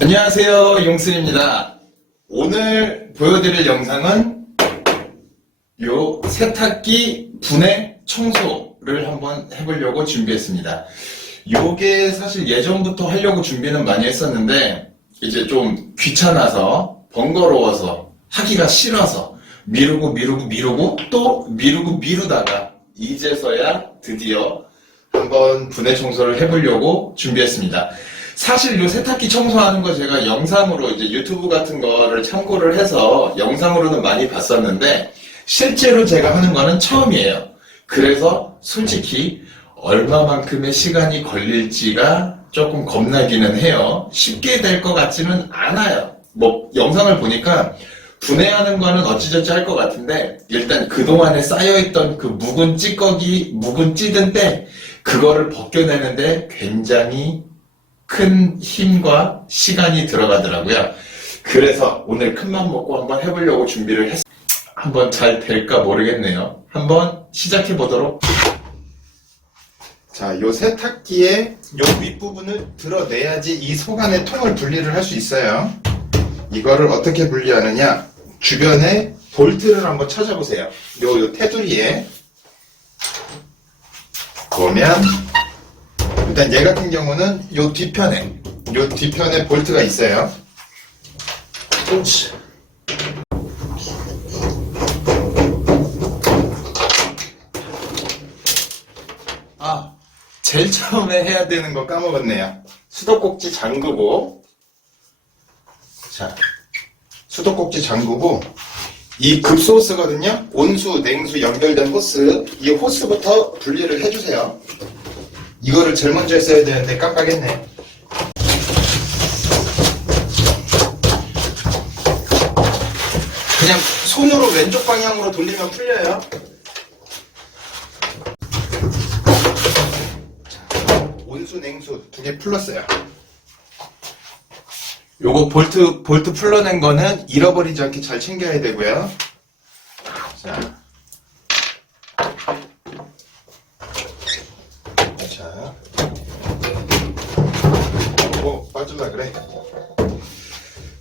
안녕하세요, 용순입니다. 오늘 보여드릴 영상은 요 세탁기 분해 청소를 한번 해보려고 준비했습니다. 요게 사실 예전부터 하려고 준비는 많이 했었는데 이제 좀 귀찮아서 번거로워서 하기가 싫어서 미루고 또 미루다가 이제서야 드디어 한번 분해 청소를 해보려고 준비했습니다. 사실 요 세탁기 청소하는 거 제가 영상으로 이제 유튜브 같은 거를 참고를 해서 영상으로는 많이 봤었는데 실제로 제가 하는 거는 처음이에요. 그래서 솔직히 얼마만큼의 시간이 걸릴지가 조금 겁나기는 해요. 쉽게 될 것 같지는 않아요. 뭐 영상을 보니까 분해하는 거는 어찌저찌 할 것 같은데 일단 그동안에 쌓여있던 그 묵은 찌꺼기, 묵은 찌든 때 그거를 벗겨내는데 굉장히 큰 힘과 시간이 들어가더라고요. 그래서 오늘 큰맘 먹고 한번 해보려고 준비를 했어요. 한번 잘 될까 모르겠네요. 한번 시작해 보도록. 자, 요 세탁기의 요 윗부분을 드러내야지 이 속 안에 통을 분리를 할 수 있어요. 이거를 어떻게 분리하느냐? 주변에 볼트를 한번 찾아보세요. 요 테두리에 보면 일단 얘 같은 경우는 요 뒤편에 볼트가 있어요. 제일 처음에 해야 되는 거 까먹었네요. 수도꼭지 잠그고, 자, 수도꼭지 잠그고, 이 급소스거든요. 온수, 냉수 연결된 호스, 이 호스부터 분리를 해주세요. 이거를 제일 먼저 했어야 되는데 깜빡했네. 그냥 손으로 왼쪽 방향으로 돌리면 풀려요. 온수, 냉수 두 개 풀렀어요. 요거 볼트 풀러낸 거는 잃어버리지 않게 잘 챙겨야 되고요. 자. 빠질라 그래.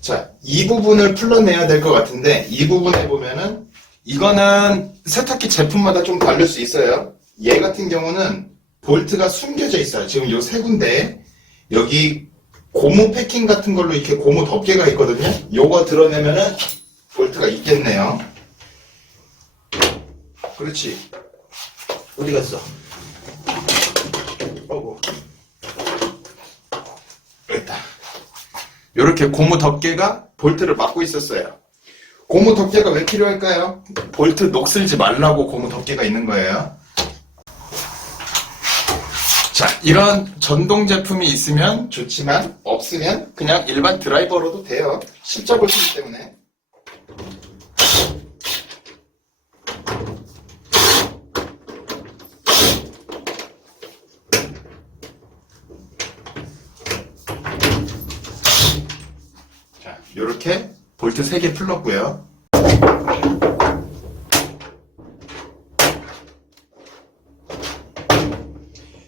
자, 이 부분을 풀러내야 될 것 같은데 이 부분에 보면은 이거는 세탁기 제품마다 좀 다를 수 있어요. 얘 같은 경우는 볼트가 숨겨져 있어요. 지금 요 세 군데 여기 고무 패킹 같은 걸로 이렇게 고무 덮개가 있거든요. 요거 드러내면은 볼트가 있겠네요. 그렇지. 어디 갔어? 이렇게 고무 덮개가 볼트를 막고 있었어요. 고무 덮개가 왜 필요할까요? 볼트 녹슬지 말라고 고무 덮개가 있는 거예요. 자, 이런 전동 제품이 있으면 좋지만 없으면 그냥 일반 드라이버로도 돼요. 십자 볼트이기 때문에. 이렇게 볼트 3개 풀렀고요.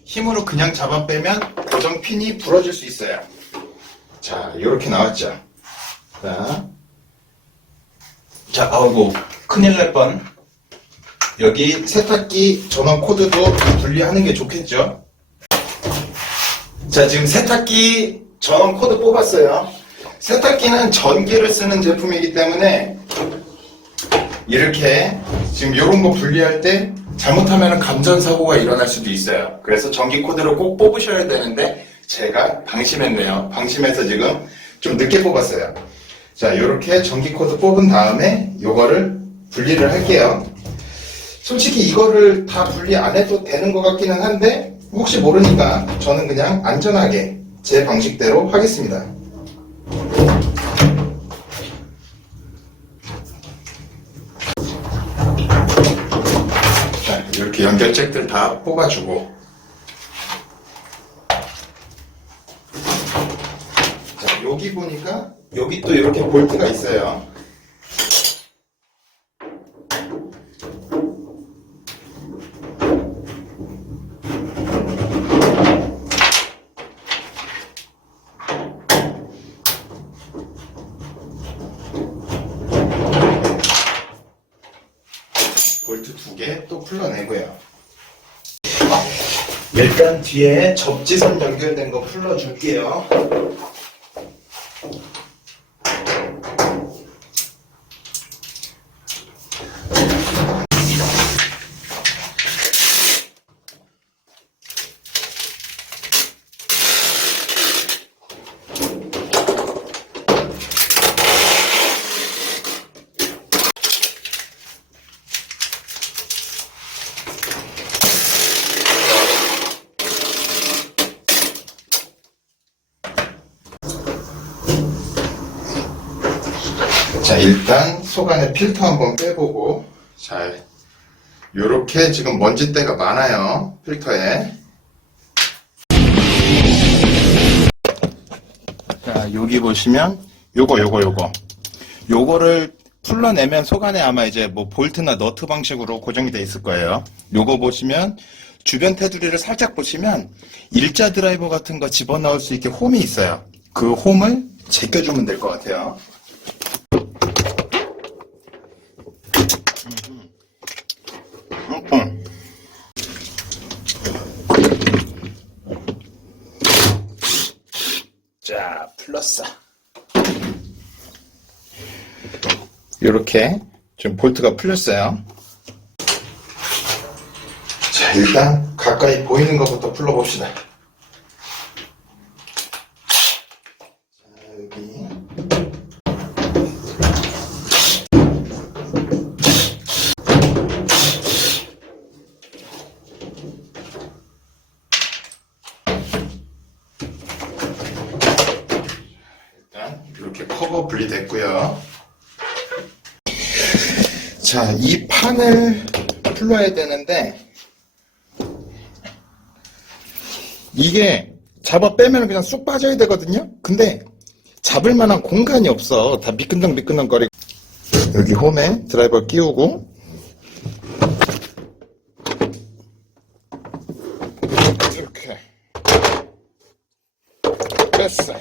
힘으로 그냥 잡아 빼면 고정핀이 부러질 수 있어요. 자, 이렇게 나왔죠. 자, 아이고 큰일 날 뻔. 여기 세탁기 전원 코드도 분리하는 게 좋겠죠. 자, 지금 세탁기 전원 코드 뽑았어요. 세탁기는 전기를 쓰는 제품이기 때문에 이렇게 지금 이런 거 분리할 때 잘못하면 감전사고가 일어날 수도 있어요. 그래서 전기 코드를 꼭 뽑으셔야 되는데 제가 방심했네요. 방심해서 지금 좀 늦게 뽑았어요. 자, 이렇게 전기 코드 뽑은 다음에 이거를 분리를 할게요. 솔직히 이거를 다 분리 안 해도 되는 것 같기는 한데 혹시 모르니까 저는 그냥 안전하게 제 방식대로 하겠습니다. 그 연결잭들 다 뽑아주고. 자, 여기 보니까 여기 또 이렇게 볼트가 있어요. 볼트 2개 또 풀러내고요. 일단 뒤에 접지선 연결된 거 풀러줄게요. 자, 일단 속 안에 필터 한번 빼보고. 자, 요렇게 지금 먼지때가 많아요, 필터에. 자, 여기 보시면 요거를 풀러내면 속 안에 아마 이제 뭐 볼트나 너트 방식으로 고정이 돼 있을 거예요. 요거 보시면 주변 테두리를 살짝 보시면 일자 드라이버 같은 거 집어넣을 수 있게 홈이 있어요. 그 홈을 제껴주면 될 것 같아요. 자, 풀렀어. 이렇게 지금 볼트가 풀렸어요. 자, 일단 가까이 보이는 것부터 풀러봅시다. 자, 여기. 이렇게 커버 분리됐고요. 자, 이 판을 풀러야 되는데 이게 잡아 빼면 그냥 쑥 빠져야 되거든요. 근데 잡을 만한 공간이 없어. 다 미끈덩미끈덩거리고. 여기 홈에 드라이버 끼우고 이렇게 뺐어.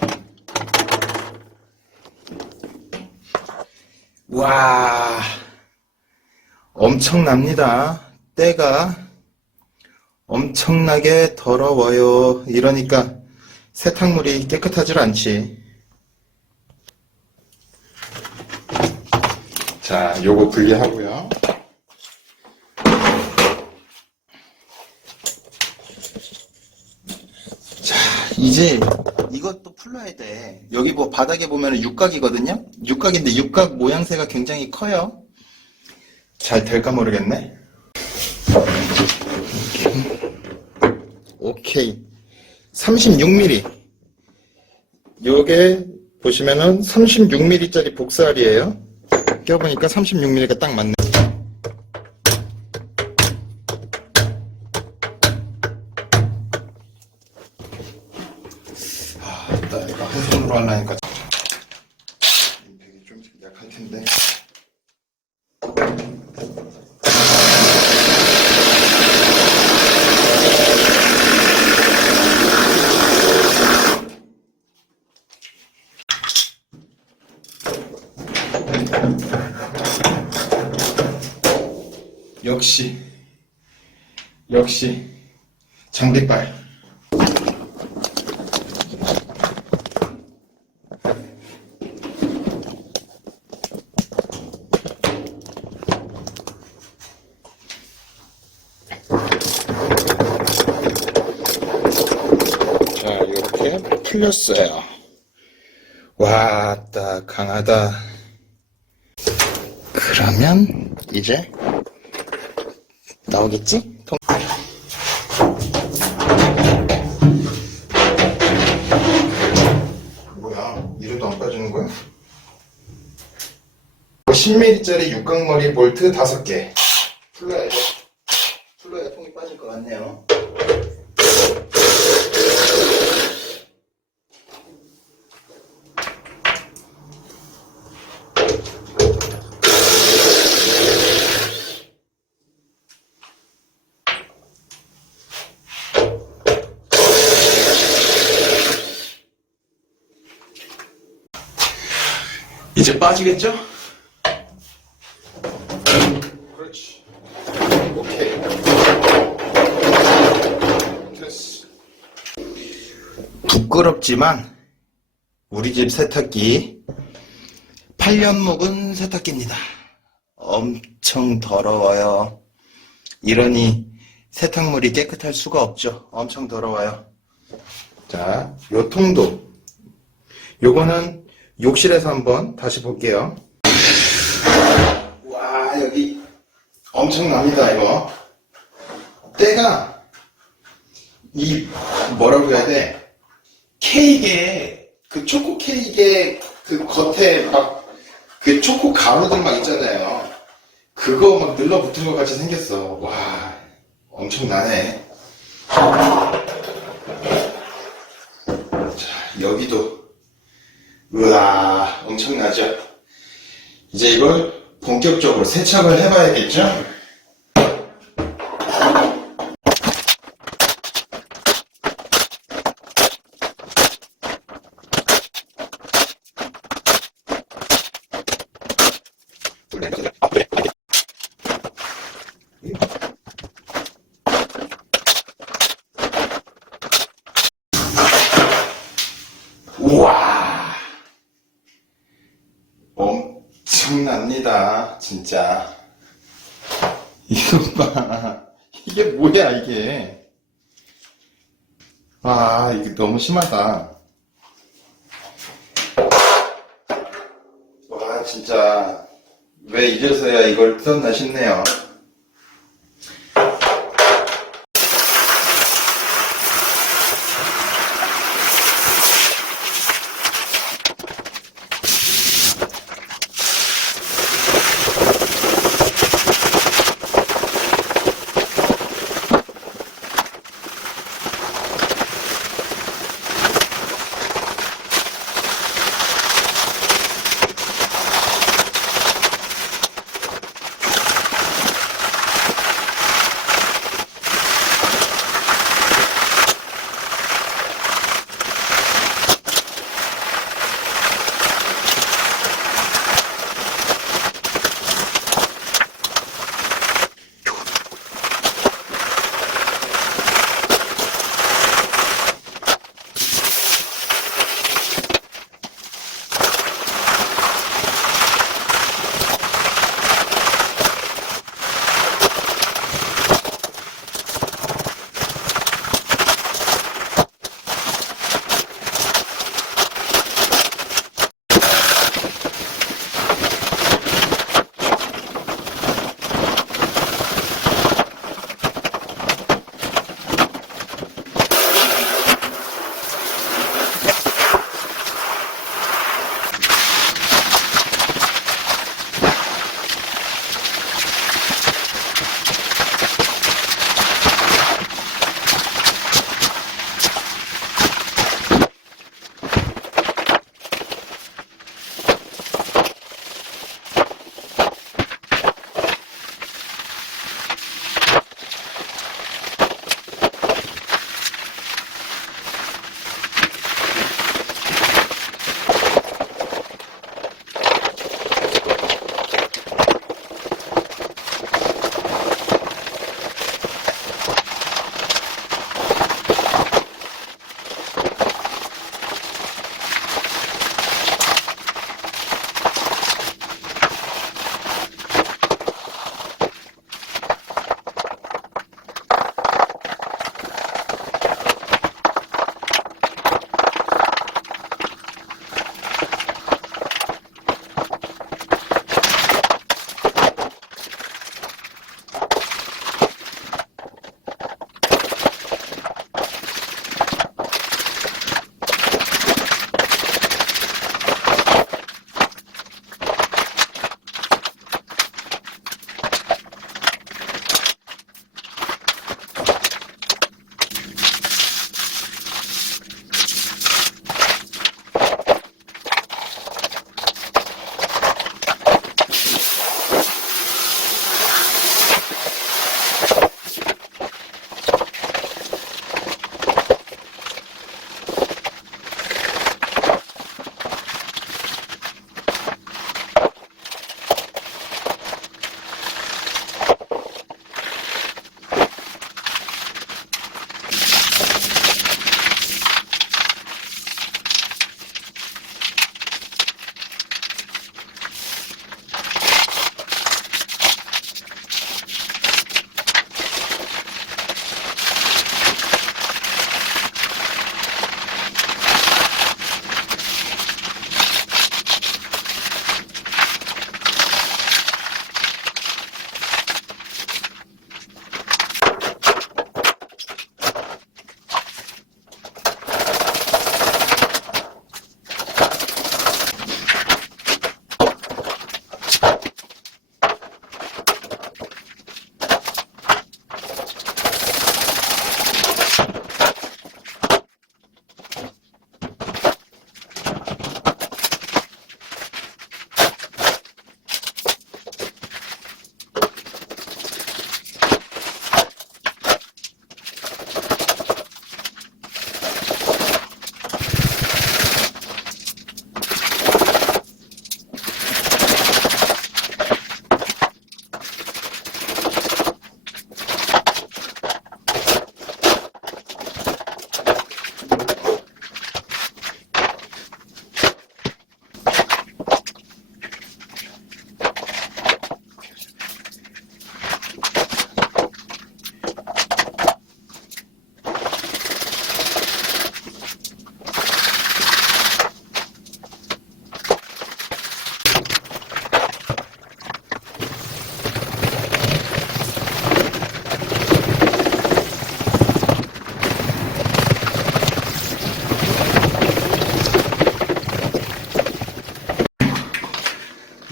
와, 엄청납니다. 때가 엄청나게 더러워요. 이러니까 세탁물이 깨끗하질 않지. 자, 요거 분리하고요. 자, 이제 이것도 풀러야 돼. 여기 뭐 바닥에 보면 육각이거든요. 육각인데 육각 모양새가 굉장히 커요. 잘 될까 모르겠네. 오케이. 36mm. 요게 보시면은 36mm짜리 복사알이에요. 껴보니까 36mm가 딱 맞네. 나 이거 한 손으로 하려니까 임팩이 좀 약할 텐데. 역시 장비빨. 자, 이렇게 풀렸어요. 와따 강하다. 그러면 이제 나오겠지? 뭐야, 이래도 안 빠지는 거야? 10mm짜리 육각머리 볼트 5개 풀러야 돼. 이제 빠지겠죠? 그렇지. 오케이. 됐어. 부끄럽지만 우리 집 세탁기 8년 묵은 세탁기입니다. 엄청 더러워요. 이러니 세탁물이 깨끗할 수가 없죠. 엄청 더러워요. 자, 요 통도. 요거는 욕실에서 한번 다시 볼게요. 와, 여기 엄청납니다, 이거. 때가, 뭐라고 해야 돼? 케이크에, 그 초코 케이크에 그 겉에 막, 그 초코 가루들 막 있잖아요. 그거 막 늘러붙은 것 같이 생겼어. 와, 엄청나네. 자, 여기도. 우와, 엄청나죠? 이제 이걸 본격적으로 세척을 해봐야겠죠? 우와, 엄청납니다, 진짜. 이거 봐. 이게 뭐야, 이게. 아, 이게 너무 심하다. 와, 진짜. 왜 이제서야 이걸 뜯었나 싶네요.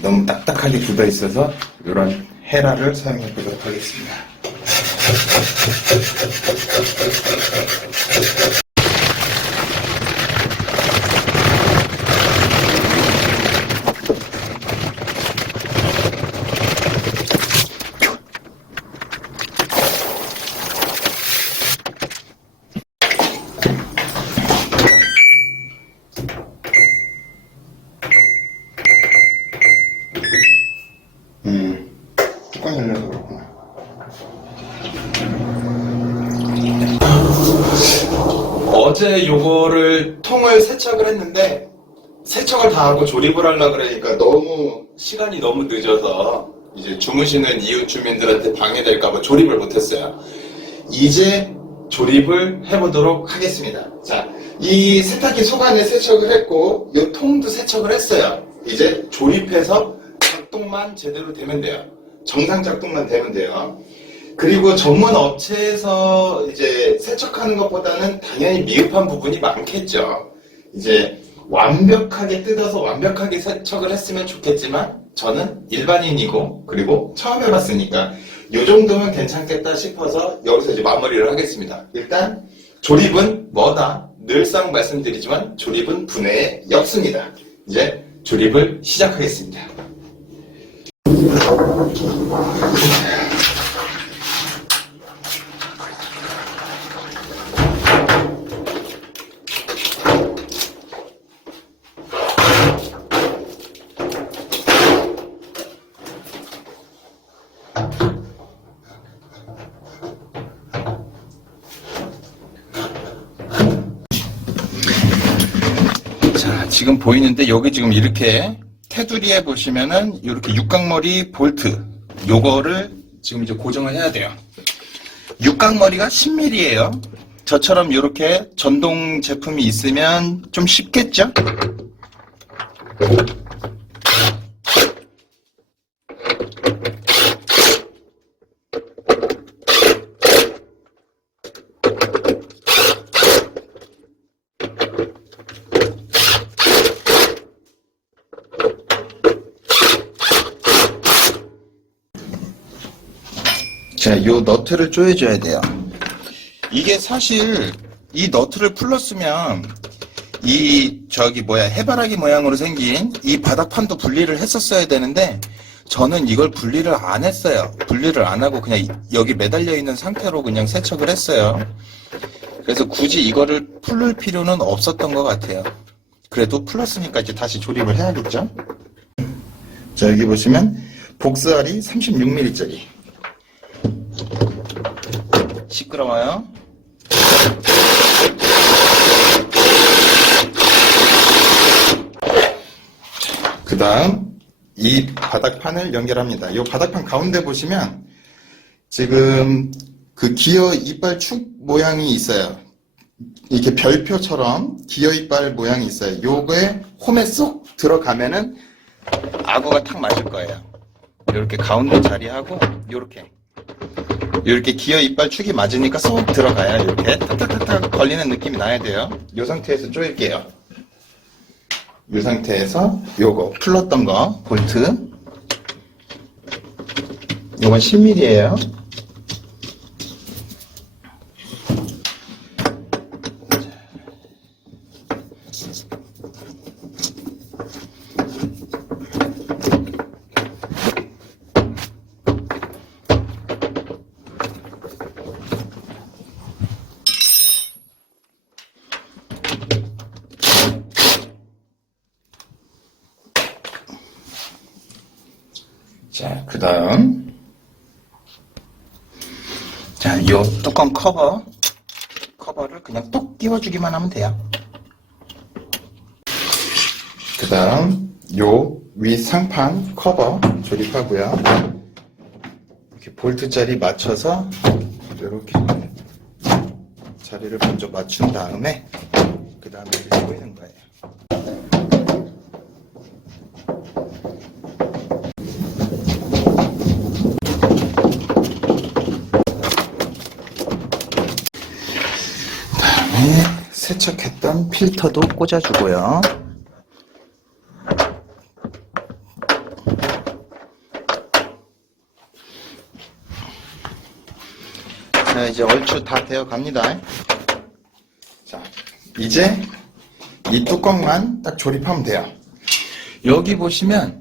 너무 딱딱하게 굳어 있어서 이런 헤라를 사용해 보도록 하겠습니다. 뚜껑 열려서 그렇구나. 어제 요거를 통을 세척을 했는데 세척을 다 하고 조립을 하려고 그러니까 시간이 너무 늦어서 이제 주무시는 이웃 주민들한테 방해될까봐 조립을 못했어요. 이제 조립을 해보도록 하겠습니다. 자, 이 세탁기 속안에 세척을 했고 이 통도 세척을 했어요. 이제 조립해서 작동만 제대로 되면 돼요. 정상 작동만 되면 돼요. 그리고 전문 업체에서 이제 세척하는 것보다는 당연히 미흡한 부분이 많겠죠. 이제 완벽하게 뜯어서 완벽하게 세척을 했으면 좋겠지만 저는 일반인이고 그리고 처음 해봤으니까 이 정도면 괜찮겠다 싶어서 여기서 이제 마무리를 하겠습니다. 일단 조립은 뭐다? 늘상 말씀드리지만 조립은 분해의 역수입니다. 이제 조립을 시작하겠습니다. 자, 지금 보이는데 여기 지금 이렇게 테두리에 보시면은 이렇게 육각머리 볼트 요거를 지금 이제 고정을 해야 돼요. 육각머리가 10mm예요. 저처럼 이렇게 전동 제품이 있으면 좀 쉽겠죠? 자, 요 너트를 조여줘야 돼요. 이게 사실 이 너트를 풀렀으면 해바라기 모양으로 생긴 이 바닥판도 분리를 했었어야 되는데 저는 이걸 분리를 안 했어요. 분리를 안 하고 그냥 여기 매달려 있는 상태로 그냥 세척을 했어요. 그래서 굳이 이거를 풀을 필요는 없었던 것 같아요. 그래도 풀렀으니까 이제 다시 조립을 해야겠죠? 자, 여기 보시면 복스알이 36mm짜리. 시끄러워요. 그 다음 이 바닥판을 연결합니다. 이 바닥판 가운데 보시면 지금 그 기어 이빨 축 모양이 있어요. 이렇게 별표처럼 기어 이빨 모양이 있어요. 요거에 홈에 쏙 들어가면은 악어가 탁 맞을 거예요. 이렇게 가운데 자리하고 이렇게 기어 이빨 축이 맞으니까 쏙 들어가야 이렇게 탁탁탁탁 걸리는 느낌이 나야 돼요. 이 상태에서 조일게요. 이 상태에서 요거 풀렀던 거 볼트 요건 10mm예요. 자, 그 다음 요 뚜껑 커버를 그냥 뚝 끼워주기만 하면 돼요. 그 다음 요 위 상판 커버 조립하고요. 이렇게 볼트 자리 맞춰서 이렇게 자리를 먼저 맞춘 다음에 그 다음에 이렇게 조이는 거예요. 세척했던 필터도 꽂아주고요. 이제 얼추 다 되어 갑니다. 자, 이제 이 뚜껑만 딱 조립하면 돼요. 여기 보시면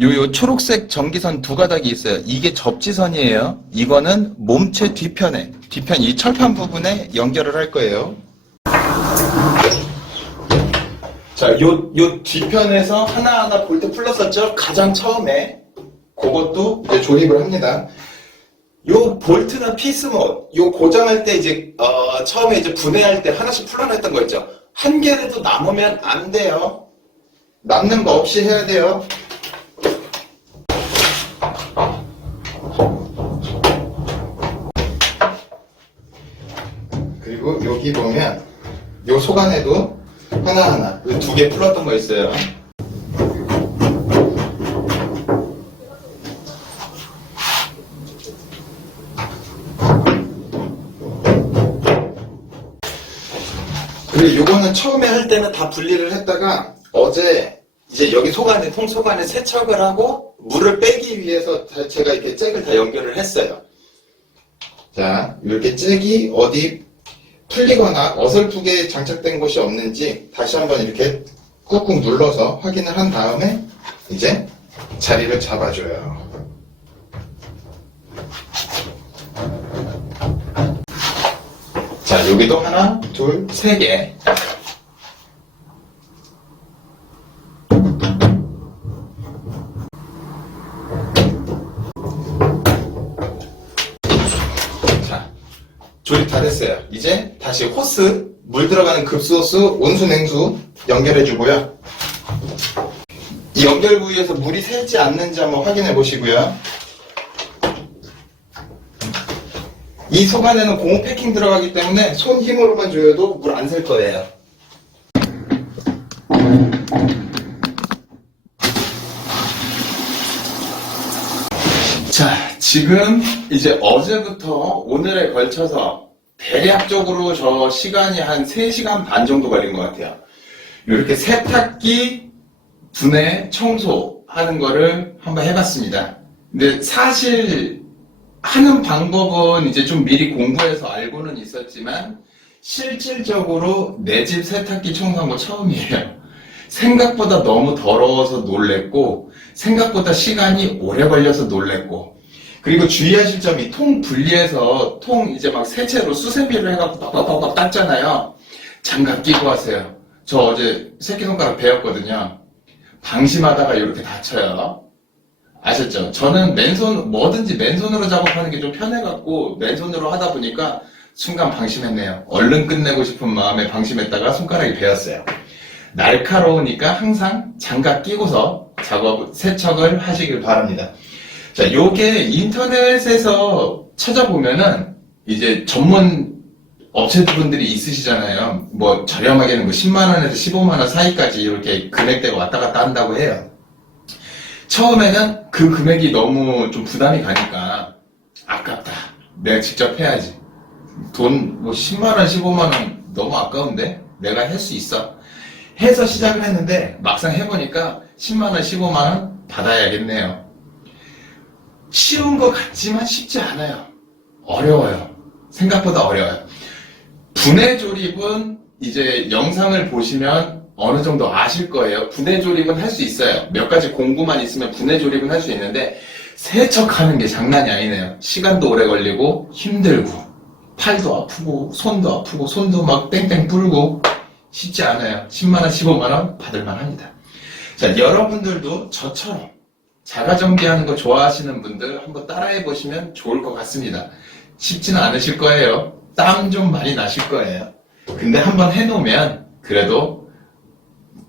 요 초록색 전기선 두 가닥이 있어요. 이게 접지선이에요. 이거는 몸체 뒤편 이 철판 부분에 연결을 할 거예요. 자, 요 뒤편에서 하나하나 볼트 풀렀었죠? 가장 처음에 그것도 이제 조립을 합니다. 요 볼트나 피스못, 요 고정할 때 이제 처음에 이제 분해할 때 하나씩 풀어냈던 거 있죠? 한 개라도 남으면 안 돼요. 남는 거 없이 해야 돼요. 그리고 여기 보면 요 속안에도 하나하나 두 개 풀었던 거 있어요. 그리고 요거는 처음에 할 때는 다 분리를 했다가 어제 이제 여기 속안에 통 속안에 세척을 하고 물을 빼기 위해서 제가 이렇게 잭을 다 연결을 했어요. 자, 이렇게 잭이 어디 풀리거나 어설프게 장착된 곳이 없는지 다시 한번 이렇게 꾹꾹 눌러서 확인을 한 다음에 이제 자리를 잡아줘요. 자, 여기도 하나, 둘, 세 개. 조립 다 됐어요. 이제 다시 호스, 물 들어가는 급수호스, 온수, 냉수 연결해주고요. 이 연결 부위에서 물이 새지 않는지 한번 확인해 보시고요. 이 속 안에는 고무 패킹 들어가기 때문에 손 힘으로만 조여도 물 안 셀 거예요. 자, 지금 이제 어제부터 오늘에 걸쳐서 대략적으로 저 시간이 한 3시간 반 정도 걸린 것 같아요. 이렇게 세탁기 분해 청소하는 거를 한번 해봤습니다. 근데 사실 하는 방법은 이제 좀 미리 공부해서 알고는 있었지만 실질적으로 내 집 세탁기 청소한 거 처음이에요. 생각보다 너무 더러워서 놀랬고 생각보다 시간이 오래 걸려서 놀랬고 그리고 주의하실 점이 통 분리해서 통 이제 막 세제로 수세미를 해갖고 빡빡빡빡 땄잖아요. 장갑 끼고 하세요. 저 어제 새끼손가락 베었거든요. 방심하다가 이렇게 다쳐요. 아셨죠? 저는 맨손, 뭐든지 맨손으로 작업하는 게 좀 편해갖고 맨손으로 하다 보니까 순간 방심했네요. 얼른 끝내고 싶은 마음에 방심했다가 손가락이 베었어요. 날카로우니까 항상 장갑 끼고서 세척을 하시길 바랍니다. 자, 요게 인터넷에서 찾아보면은 이제 전문 업체분들이 있으시잖아요. 뭐 저렴하게는 뭐 10만원에서 15만원 사이까지 이렇게 금액대가 왔다 갔다 한다고 해요. 처음에는 그 금액이 너무 좀 부담이 가니까 아깝다. 내가 직접 해야지. 돈 뭐 10만원, 15만원 너무 아까운데? 내가 할 수 있어. 해서 시작을 했는데 막상 해보니까 10만원, 15만원 받아야겠네요. 쉬운 것 같지만 쉽지 않아요. 어려워요. 생각보다 어려워요. 분해 조립은 이제 영상을 보시면 어느 정도 아실 거예요. 분해 조립은 할 수 있어요. 몇 가지 공구만 있으면 분해 조립은 할 수 있는데 세척하는 게 장난이 아니네요. 시간도 오래 걸리고 힘들고 팔도 아프고 손도 막 땡땡 불고 쉽지 않아요. 10만원, 15만원 받을만 합니다. 자, 여러분들도 저처럼 자가정비하는 거 좋아하시는 분들 한번 따라해 보시면 좋을 것 같습니다. 쉽지는 않으실 거예요. 땀 좀 많이 나실 거예요. 근데 한번 해놓으면 그래도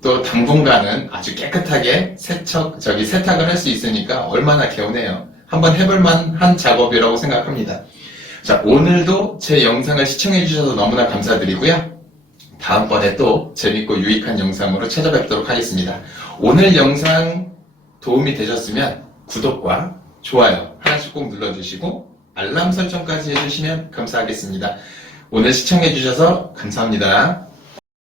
또 당분간은 아주 깨끗하게 세탁을 할 수 있으니까 얼마나 개운해요. 한번 해볼만 한 작업이라고 생각합니다. 자, 오늘도 제 영상을 시청해 주셔서 너무나 감사드리고요. 다음번에 또 재밌고 유익한 영상으로 찾아뵙도록 하겠습니다. 오늘 영상 도움이 되셨으면 구독과 좋아요 하나씩 꼭 눌러주시고 알람 설정까지 해주시면 감사하겠습니다. 오늘 시청해 주셔서 감사합니다.